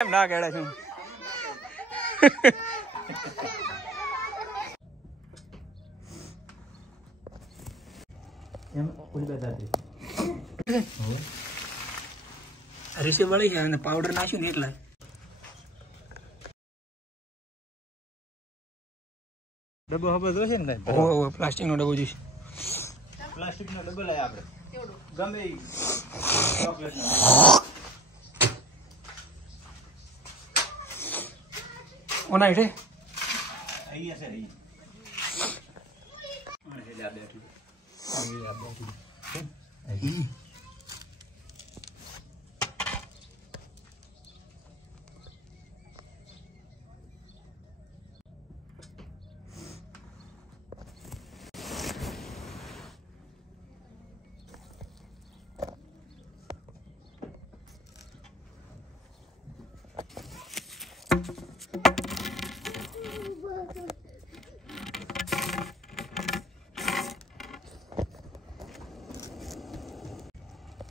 ના કેડા છું એમ ઓલી બતાતી રીસે વળી છે અને પાવડર નાખ્યું ને એટલા ડબ્બો હવે જોશે ને કઈ ઓહો પ્લાસ્ટિક નો ડબ્બો જોઈશે પ્લાસ્ટિક નો ડબ્બો લાય આપણે ગમે ઈ ચોકલેટ ઓના હેઠે અહીંયા છે અહીંયા અને લે બેઠી આ બેઠી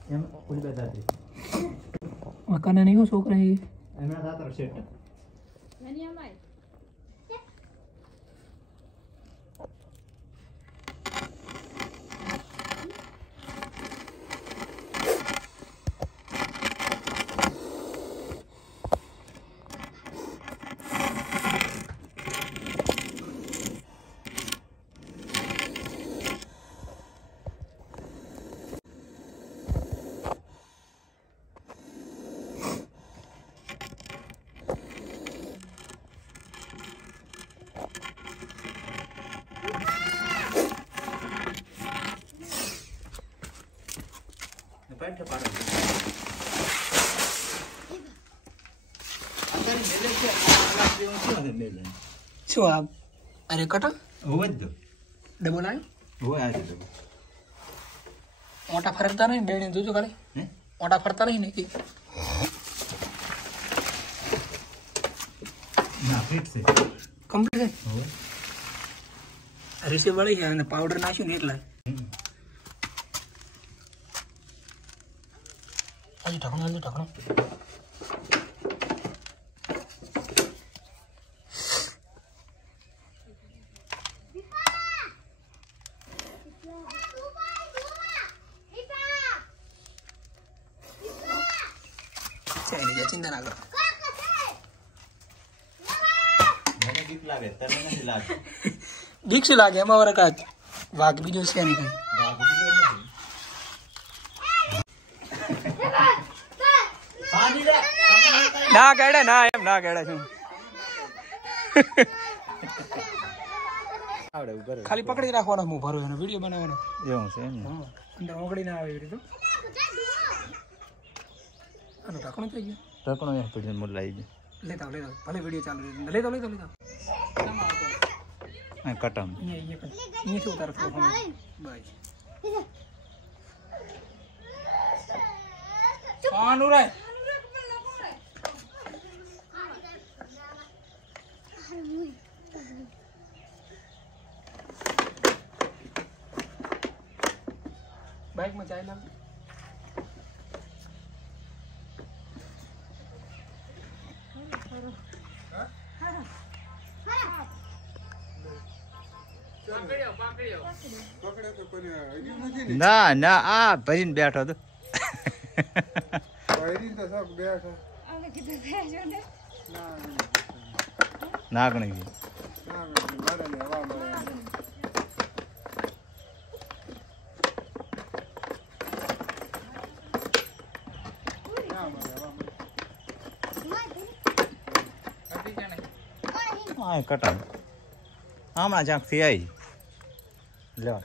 એમ ઓલી બતાતી મકાના નહીં હો છોકરા એ એમના સાતર સેટ પેન્ટ પાડો અત્યારે મેલે છે ક્લાસ જેવું શું છે મેલે શું આ અરે કટા હોવે જ ડબલ આવ્યો હોવે આ છે ઓટા ફરતા નહીં બેણી જોજો ખાલી હે ઓટા ફરતા નહીં ને કે ના ફિટ છે કમ્પ્લીટ છે હોવે રીસે વળી છે અને પાવડર નાખ્યું ને એટલા હજી ઢકણું ચિંતા ના કરો મને બીક લાગે તને નથી લાગે બીક શું લાગે એમાં વરક આ વાઘ બીજો છે નહીં કઈ ના કેડે ના એમ ના કેડે છું આવડે ઉપર ખાલી પકડી રાખવાનો હું ભરો એનો વિડીયો બનાવવાનો એવું છે એમ ને અંદર ઓગળી ના આવે એવી રીતે આનું ઢાંકણું થઈ ગયું ઢાંકણું એ પડી મુલાઈ ગયું લેતા ભલે વિડીયો ચાલુ રહે લેતા આ કટામ અહીંયાથી ઉતારો થોડો બસ ચાલુ રહે બાઇક માં ચાય લાવ ના ના આ ભરીને બેઠો તો નાગણી હા કટા હમણાં જ્યાંથી આવી લેવા